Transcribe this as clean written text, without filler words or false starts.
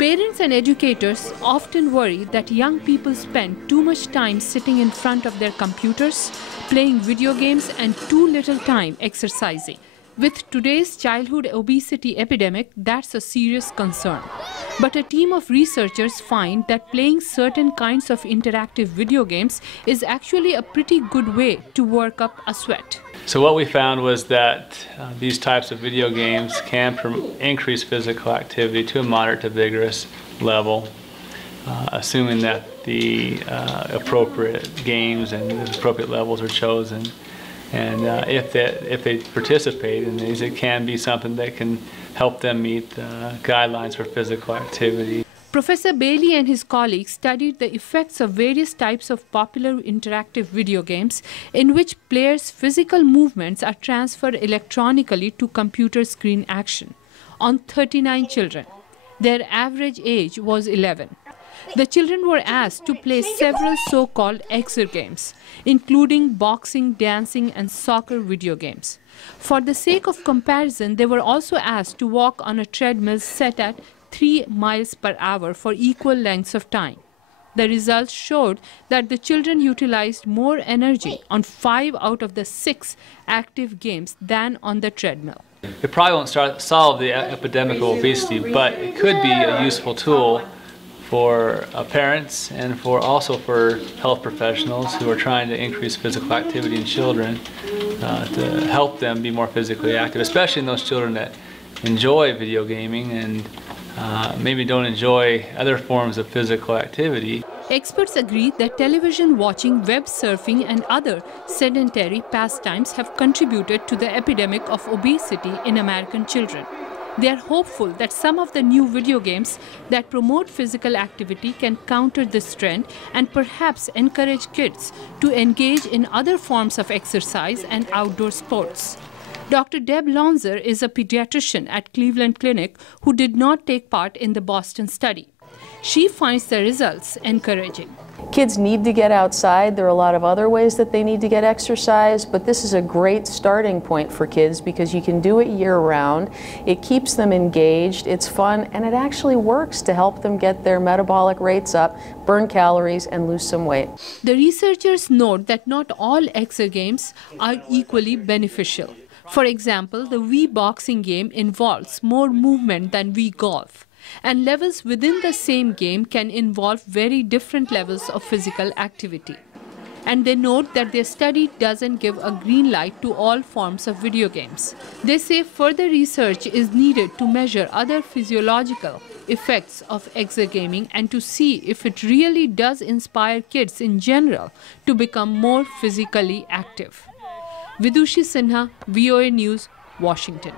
Parents and educators often worry that young people spend too much time sitting in front of their computers, playing video games, and too little time exercising. With today's childhood obesity epidemic, that's a serious concern. But a team of researchers find that playing certain kinds of interactive video games is actually a pretty good way to work up a sweat. So what we found was that these types of video games can increase physical activity to a moderate to vigorous level, assuming that the appropriate games and the appropriate levels are chosen. And if they participate in these, it can be something that can help them meet the guidelines for physical activity. Professor Bailey and his colleagues studied the effects of various types of popular interactive video games in which players' physical movements are transferred electronically to computer screen action on 39 children. Their average age was 11. The children were asked to play several so-called exergames, including boxing, dancing, and soccer video games. For the sake of comparison, they were also asked to walk on a treadmill set at 3 miles per hour for equal lengths of time. The results showed that the children utilized more energy on 5 out of the 6 active games than on the treadmill. It probably won't solve the epidemic of obesity, but it could be a useful tool for parents and also for health professionals who are trying to increase physical activity in children to help them be more physically active, especially in those children that enjoy video gaming and maybe don't enjoy other forms of physical activity. Experts agree that television watching, web surfing, and other sedentary pastimes have contributed to the epidemic of obesity in American children. They are hopeful that some of the new video games that promote physical activity can counter this trend and perhaps encourage kids to engage in other forms of exercise and outdoor sports. Dr. Deb Lonzer is a pediatrician at Cleveland Clinic who did not take part in the Boston study. She finds the results encouraging. Kids need to get outside. There are a lot of other ways that they need to get exercise, but this is a great starting point for kids because you can do it year-round. It keeps them engaged, it's fun, and it actually works to help them get their metabolic rates up, burn calories, and lose some weight. The researchers note that not all exergames are equally beneficial. For example, the Wii boxing game involves more movement than Wii golf. And levels within the same game can involve very different levels of physical activity. And they note that their study doesn't give a green light to all forms of video games. They say further research is needed to measure other physiological effects of exergaming and to see if it really does inspire kids in general to become more physically active. Vidushi Sinha, VOA News, Washington.